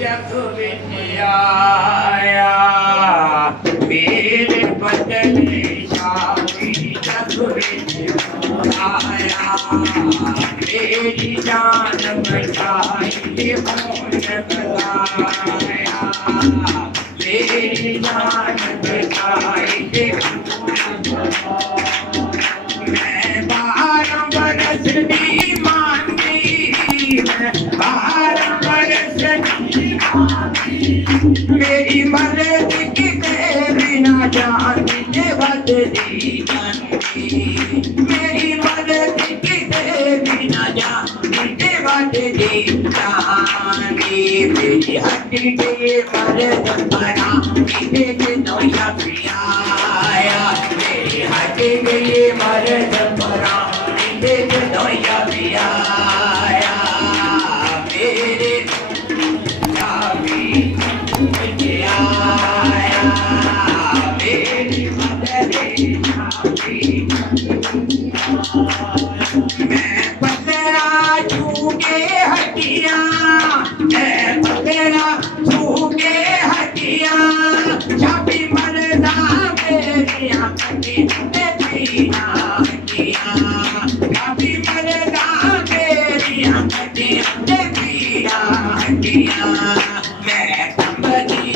जग विच आया मेरे बदले शाही जग विच आया मेरी जान बचाई होन लगाया मेरी जान बचाई मैं 12 बरस दी मांगी मैं 12 बरस मेरी मदद किते बिना जान जे बदली जानी मेरी मदद किते बिना जान जे बदली जानी मेरी हड्डी के मदद बना किते नोया पियाया मेरी हड्डी के मदद बना किते नोया पियाया मेरे मैं पतरा छूके हटिया मैं पतरा छूके हटिया छापी मरदा मेरी आंखें पीना हटिया छापी मरदा मेरी आंखें पीना हटिया मैं कंबनी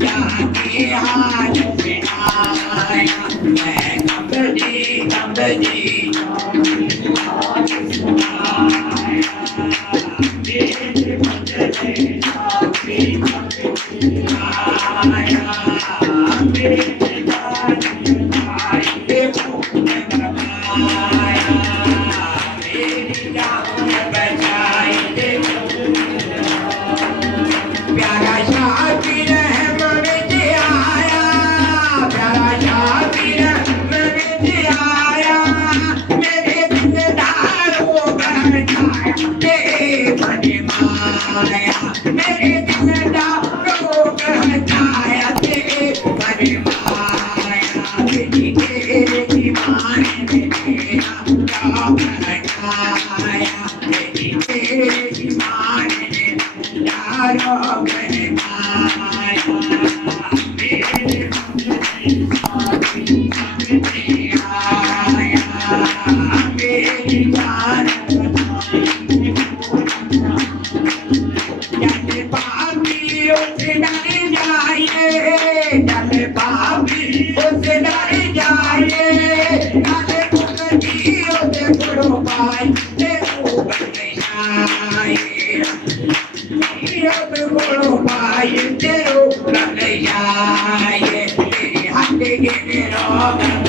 जाके हाथ में आया मैं कंबनी प्यारा शाकिर रहमत आया प्यारा शाकिर रहमत आया मेरे दिलदारों पर छाया बने माया मेरे दिलदारों पर छाया बने माया तेरी मान ने मेरा बनाया तेरी मान ने यारो तेरो